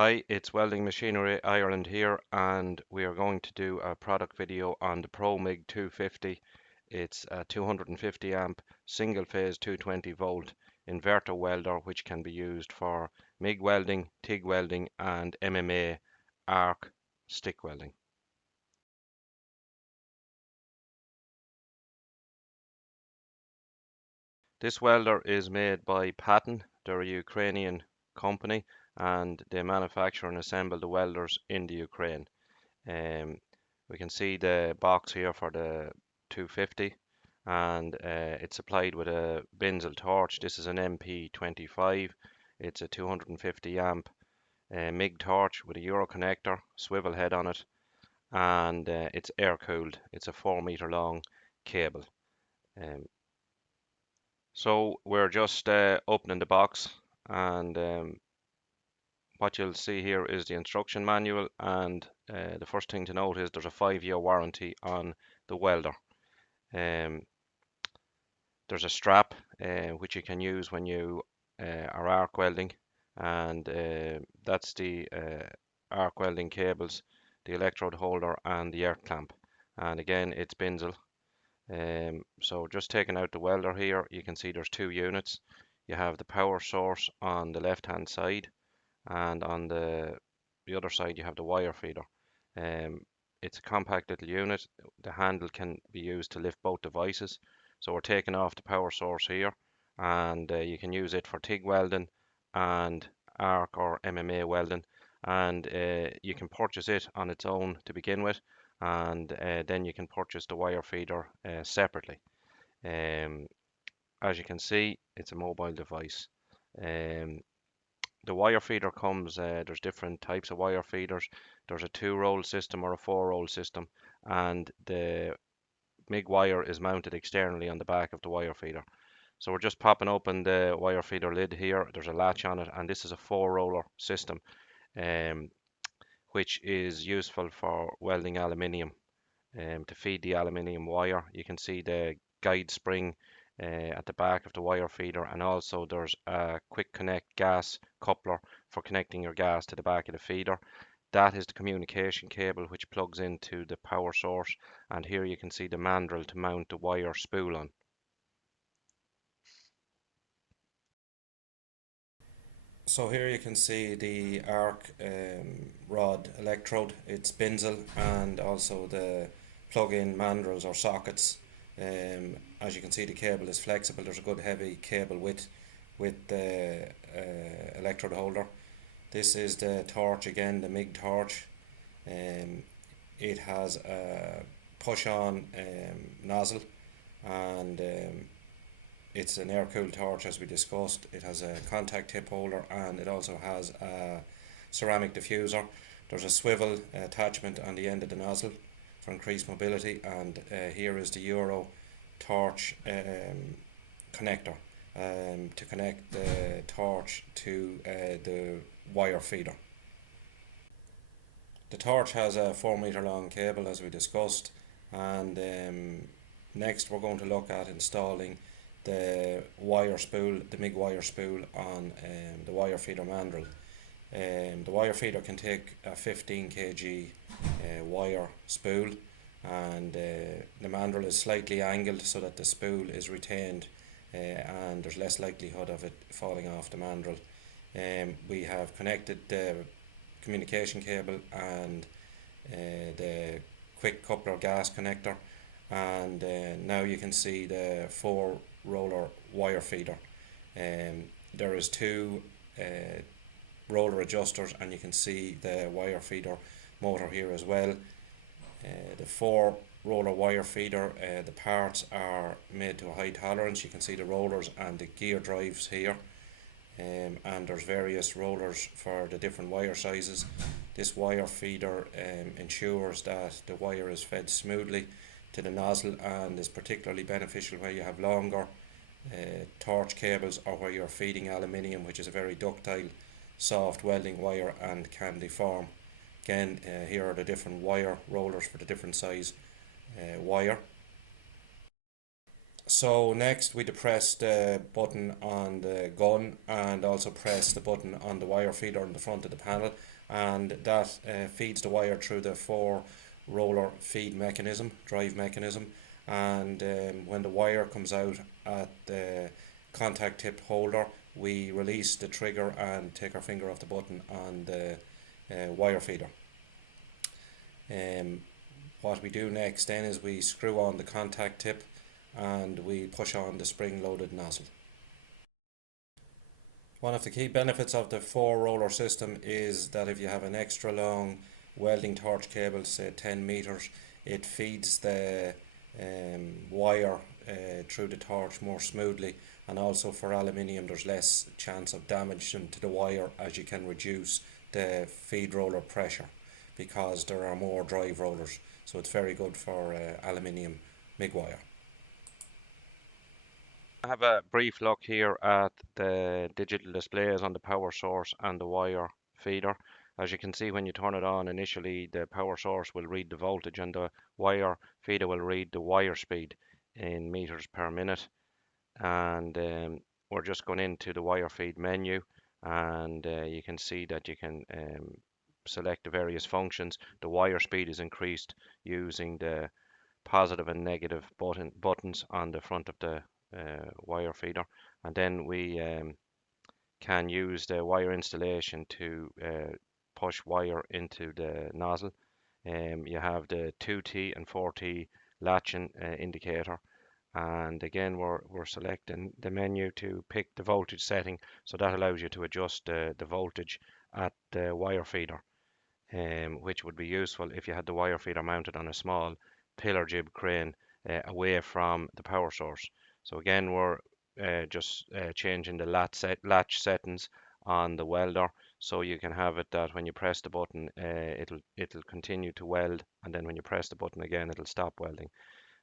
Hi, it's Welding Machinery Ireland here, and we are going to do a product video on the proMIG250. It's a 250 amp single phase 220 volt inverter welder which can be used for MIG welding, TIG welding and MMA arc stick welding. This welder is made by PATON. They're a Ukrainian company and they manufacture and assemble the welders in the Ukraine. Um, we can see the box here for the 250 and it's supplied with a Binzel torch. This is an MP25. It's a 250 amp MIG torch with a Euro connector, swivel head on it, and it's air cooled. It's a 4 meter long cable. Um, so we're just opening the box, and what you'll see here is the instruction manual, and the first thing to note is there's a 5-year warranty on the welder. Um, there's a strap which you can use when you are arc welding, and that's the arc welding cables, the electrode holder and the earth clamp, and again it's Binzel. So just taking out the welder here, you can see there's two units. You have the power source on the left hand side, and on the other side you have the wire feeder. Um, it's a compact little unit. The handle can be used to lift both devices. So we're taking off the power source here, and you can use it for TIG welding and arc or MMA welding, and you can purchase it on its own to begin with, and then you can purchase the wire feeder separately. Um, as you can see, it's a mobile device. Um, the wire feeder comes, there's different types of wire feeders. There's a 2-roll system or a 4-roll system, and the MIG wire is mounted externally on the back of the wire feeder. So we're just popping open the wire feeder lid here. There's a latch on it, and this is a 4-roller system, um, which is useful for welding aluminium. To feed the aluminium wire, you can see the guide spring at the back of the wire feeder, and also there's a quick connect gas coupler for connecting your gas to the back of the feeder. That is the communication cable which plugs into the power source, and here you can see the mandrel to mount the wire spool on. So here you can see the arc rod electrode. It's Binzel, and also the plug-in mandrels or sockets. As you can see, the cable is flexible. There's a good heavy cable with the electrode holder. This is the torch again, the MIG torch. Um, it has a push-on nozzle, and it's an air-cooled torch as we discussed. It has a contact tip holder, and it also has a ceramic diffuser. There's a swivel attachment on the end of the nozzle for increased mobility, and here is the Euro torch connector to connect the torch to the wire feeder. The torch has a 4 meter long cable as we discussed, and next we're going to look at installing the wire spool, the MIG wire spool on the wire feeder mandrel. The wire feeder can take a 15 kg wire spool, and the mandrel is slightly angled so that the spool is retained and there's less likelihood of it falling off the mandrel. We have connected the communication cable and the quick coupler gas connector, and now you can see the 4-roller wire feeder. There is 2 roller adjusters, and you can see the wire feeder motor here as well. The 4-roller wire feeder, the parts are made to a high tolerance. You can see the rollers and the gear drives here. And there's various rollers for the different wire sizes. This wire feeder ensures that the wire is fed smoothly to the nozzle, and is particularly beneficial where you have longer torch cables, or where you're feeding aluminium, which is a very ductile, soft welding wire and can deform. Again, here are the different wire rollers for the different size wire. So next we depress the button on the gun and also press the button on the wire feeder in the front of the panel, and that feeds the wire through the 4 roller feed mechanism, drive mechanism, and when the wire comes out at the contact tip holder, we release the trigger and take our finger off the button on the wire feeder. What we do next then is we screw on the contact tip and we push on the spring-loaded nozzle. One of the key benefits of the 4 roller system is that if you have an extra long welding torch cable, say 10 meters, it feeds the wire through the torch more smoothly, and also for aluminium there's less chance of damage to the wire as you can reduce the feed roller pressure because there are more drive rollers, so it's very good for aluminium MIG wire. I have a brief look here at the digital displays on the power source and the wire feeder. As you can see, when you turn it on initially, the power source will read the voltage and the wire feeder will read the wire speed in meters per minute. And we're just going into the wire feed menu, and you can see that you can select the various functions. The wire speed is increased using the positive and negative buttons on the front of the wire feeder, and then we can use the wire installation to push wire into the nozzle. You have the 2T and 4T latching indicator, and again we're selecting the menu to pick the voltage setting, so that allows you to adjust the voltage at the wire feeder, which would be useful if you had the wire feeder mounted on a small pillar jib crane away from the power source. So again, we're just changing the latch settings on the welder, so you can have it that when you press the button, it'll continue to weld, and then when you press the button again, it'll stop welding.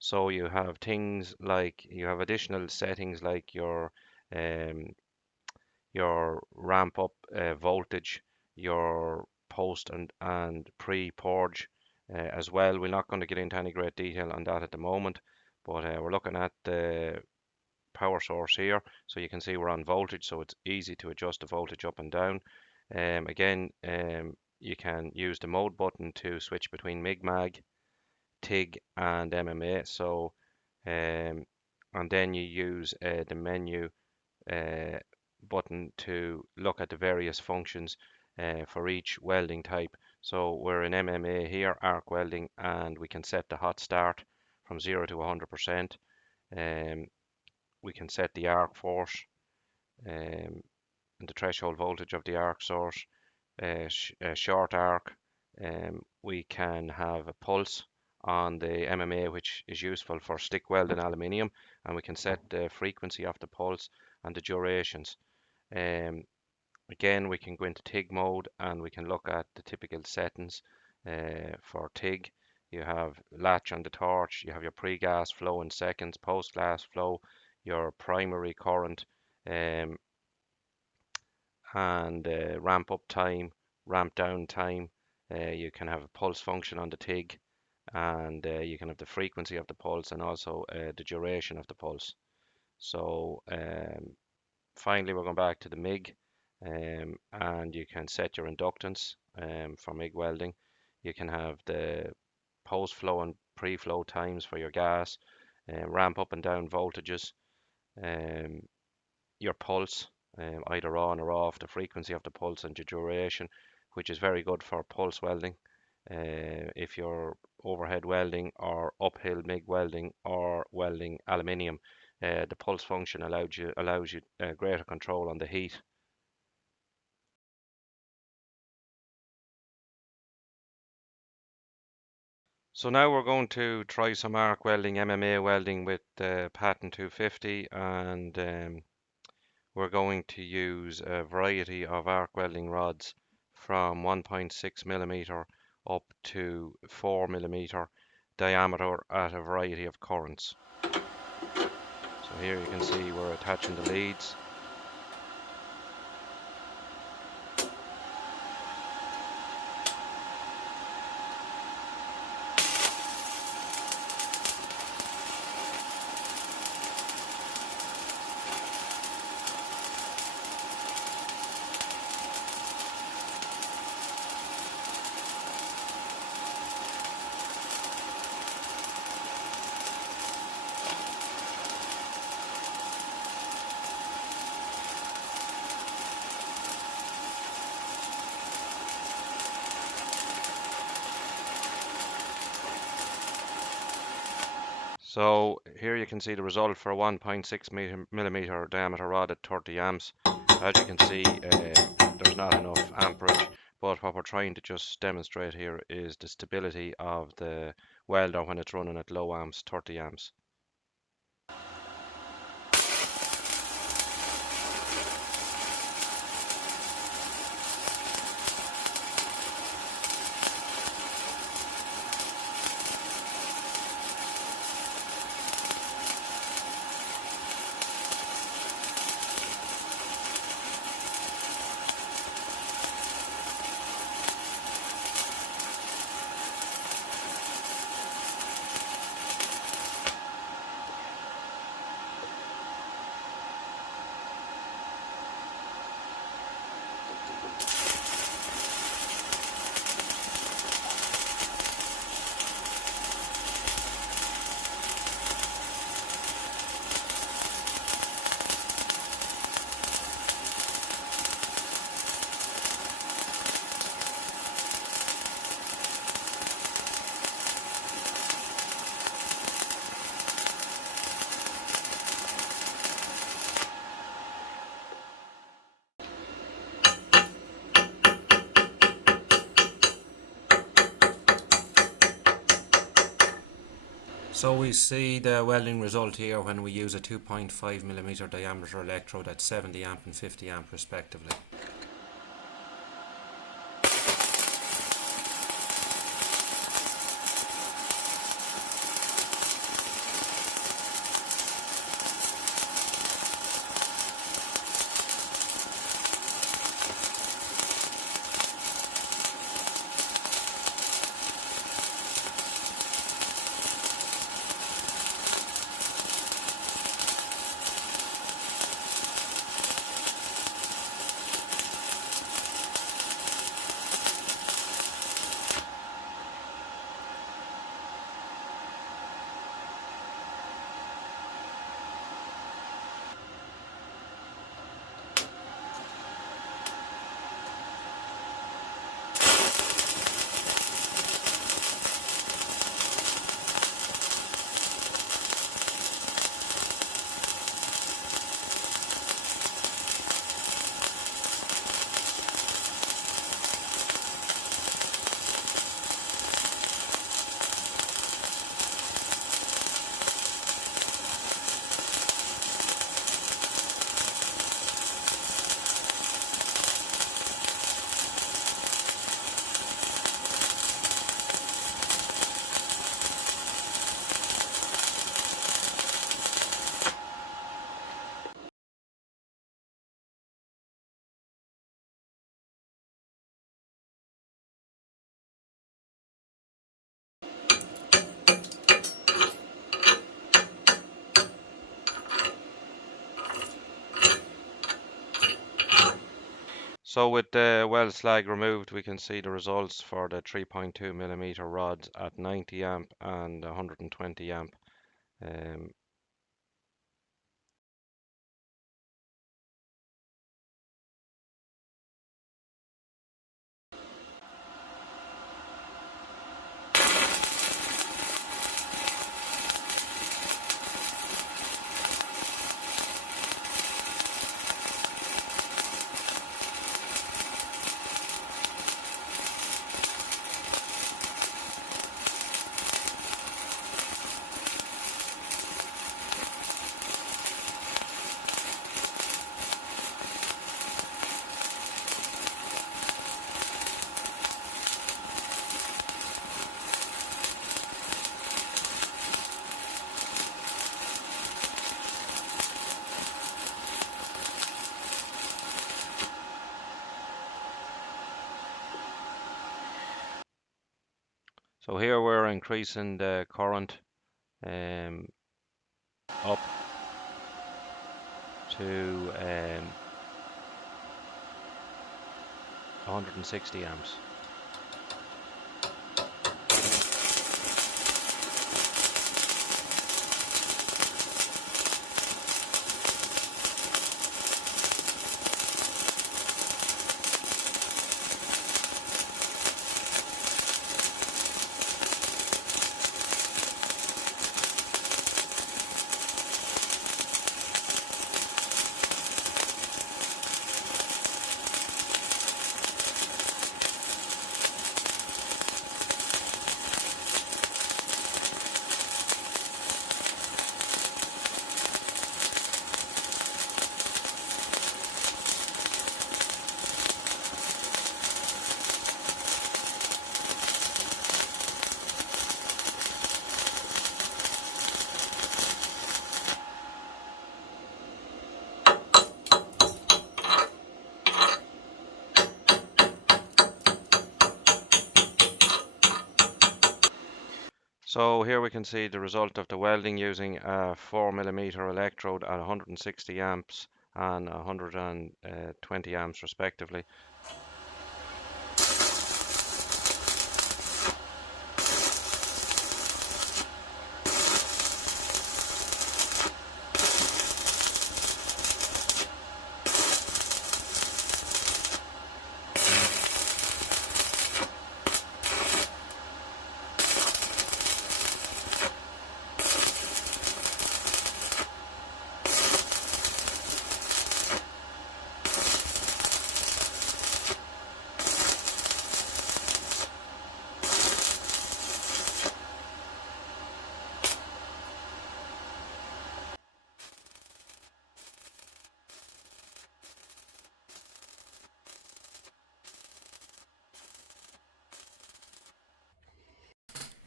So you have things like you have additional settings like um, your ramp up voltage, your post and pre-purge as well. We're not going to get into any great detail on that at the moment, but we're looking at the power source here, so you can see we're on voltage, so it's easy to adjust the voltage up and down. Again, you can use the mode button to switch between MIG, MAG, TIG and MMA. So and then you use the menu uh, button to look at the various functions for each welding type. So we're in MMA here, arc welding, and we can set the hot start from 0 to 100%. We can set the arc force and the threshold voltage of the arc source, short arc. We can have a pulse on the MMA, which is useful for stick welding aluminium, and we can set the frequency of the pulse and the durations. Um, Again, we can go into TIG mode and we can look at the typical settings for TIG. You have latch on the torch, you have your pre-gas flow in seconds, post-gas flow, your primary current, um, and ramp up time, ramp down time. You can have a pulse function on the TIG, and you can have the frequency of the pulse and also the duration of the pulse. So finally, we're going back to the MIG, and you can set your inductance for MIG welding. You can have the post flow and pre-flow times for your gas, ramp up and down voltages, um, your pulse, either on or off, the frequency of the pulse and your duration, which is very good for pulse welding. If you're overhead welding or uphill MIG welding or welding aluminium, the pulse function allows you greater control on the heat. So now we're going to try some arc welding, MMA welding with the PATON 250, and we're going to use a variety of arc welding rods from 1.6 millimeter up to 4 millimeter diameter at a variety of currents. So here you can see we're attaching the leads. So here you can see the result for a 1.6 millimeter diameter rod at 30 amps. As you can see, there's not enough amperage, but what we're trying to just demonstrate here is the stability of the welder when it's running at low amps, 30 amps. So we see the welding result here when we use a 2.5 millimeter diameter electrode at 70 amp and 50 amp respectively. So with the weld slag removed, we can see the results for the 3.2 millimeter rods at 90 amp and 120 amp. Um, so here we're increasing the current um, up to 160 amps. So here we can see the result of the welding using a 4mm electrode at 160 amps and 120 amps respectively.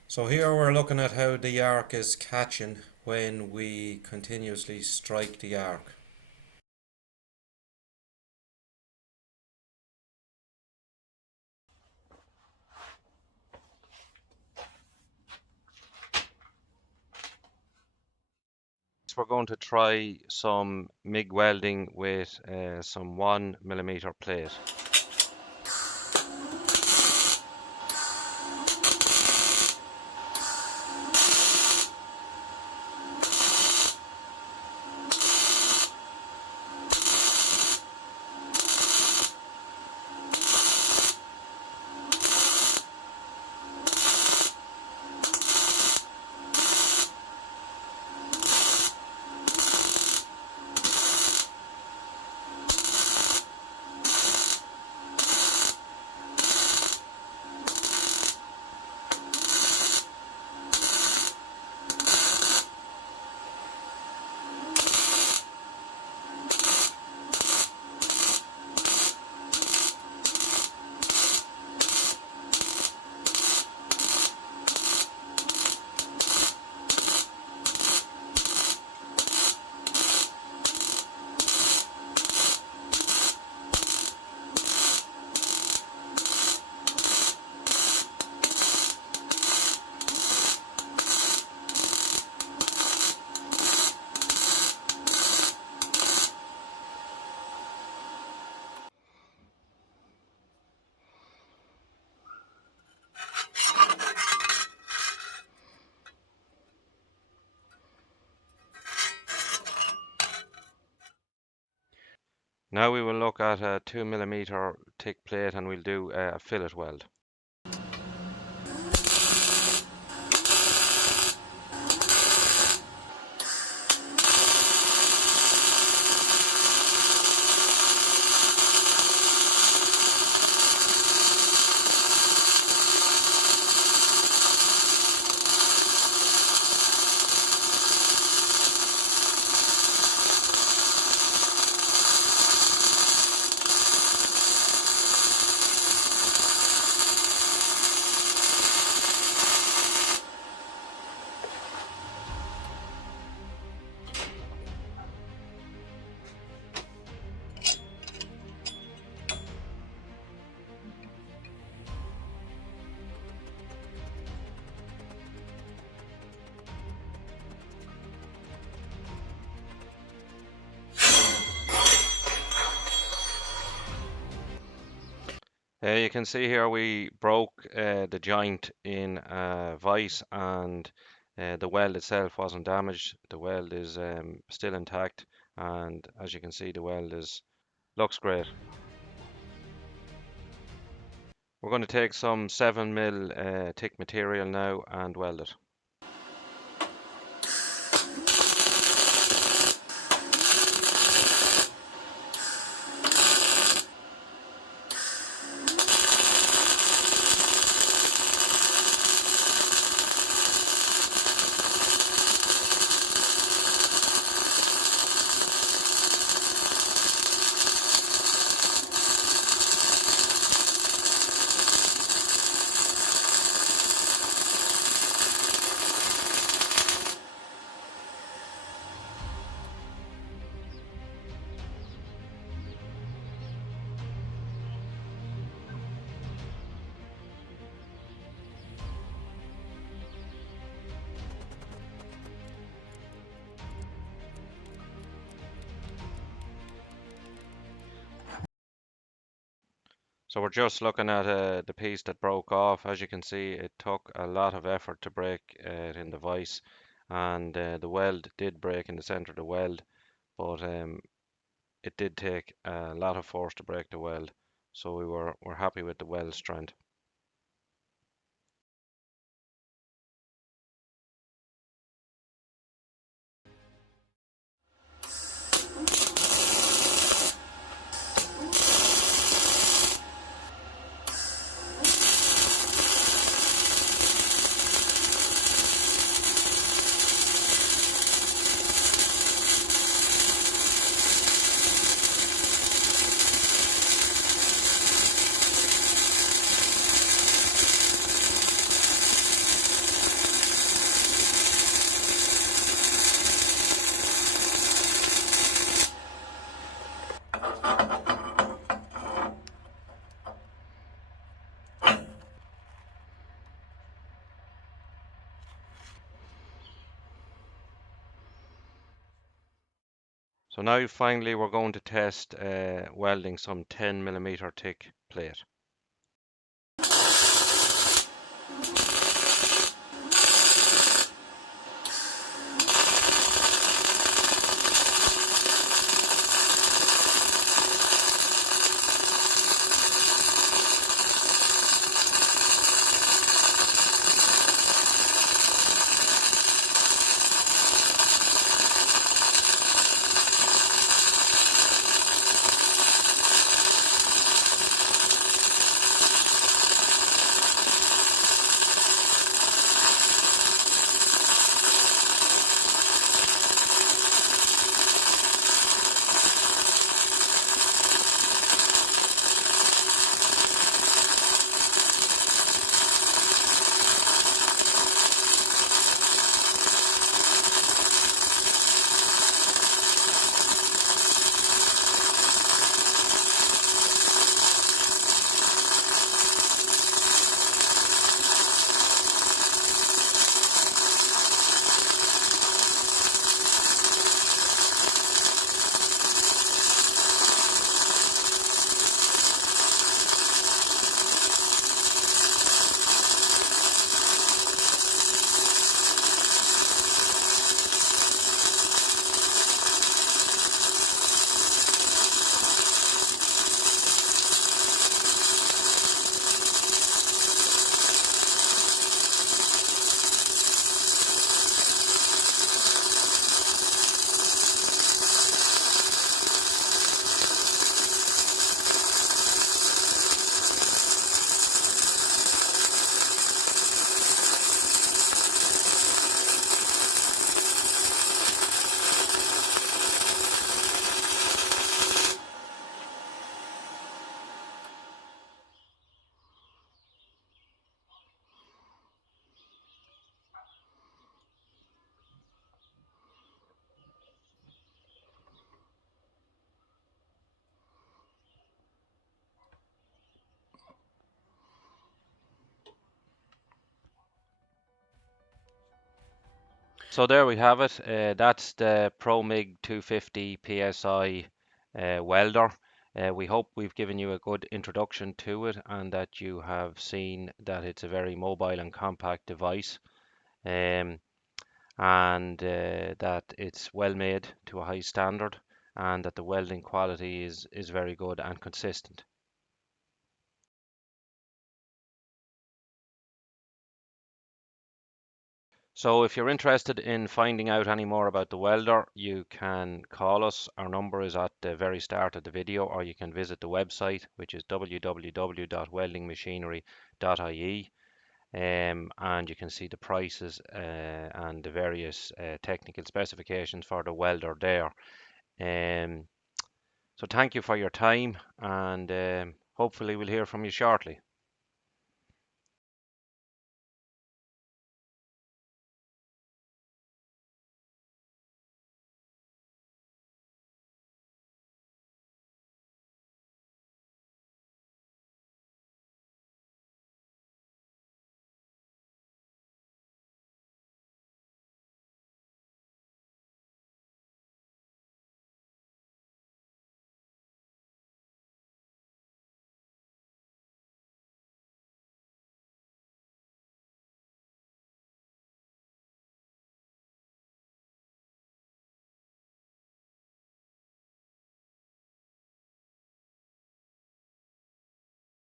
So here we're looking at how the arc is catching when we continuously strike the arc. We're going to try some MIG welding with some 1mm plate. Now we will look at a 2mm thick plate and we'll do a fillet weld. You can see here we broke the joint in a vise, and the weld itself wasn't damaged. The weld is still intact, and as you can see, the weld looks great. We're going to take some 7mm thick material now and weld it. So we're just looking at the piece that broke off. As you can see, it took a lot of effort to break it in the vise, and the weld did break in the center of the weld, but it did take a lot of force to break the weld. So we're happy with the weld strength. So now finally we're going to test welding some 10mm thick plate. So there we have it. That's the proMIG250 PSI welder. We hope we've given you a good introduction to it and that you have seen that it's a very mobile and compact device, um, and that it's well made to a high standard, and that the welding quality is very good and consistent. So if you're interested in finding out any more about the welder, you can call us. Our number is at the very start of the video, or you can visit the website, which is www.weldingmachinery.ie, and you can see the prices and the various technical specifications for the welder there. So thank you for your time, and hopefully we'll hear from you shortly.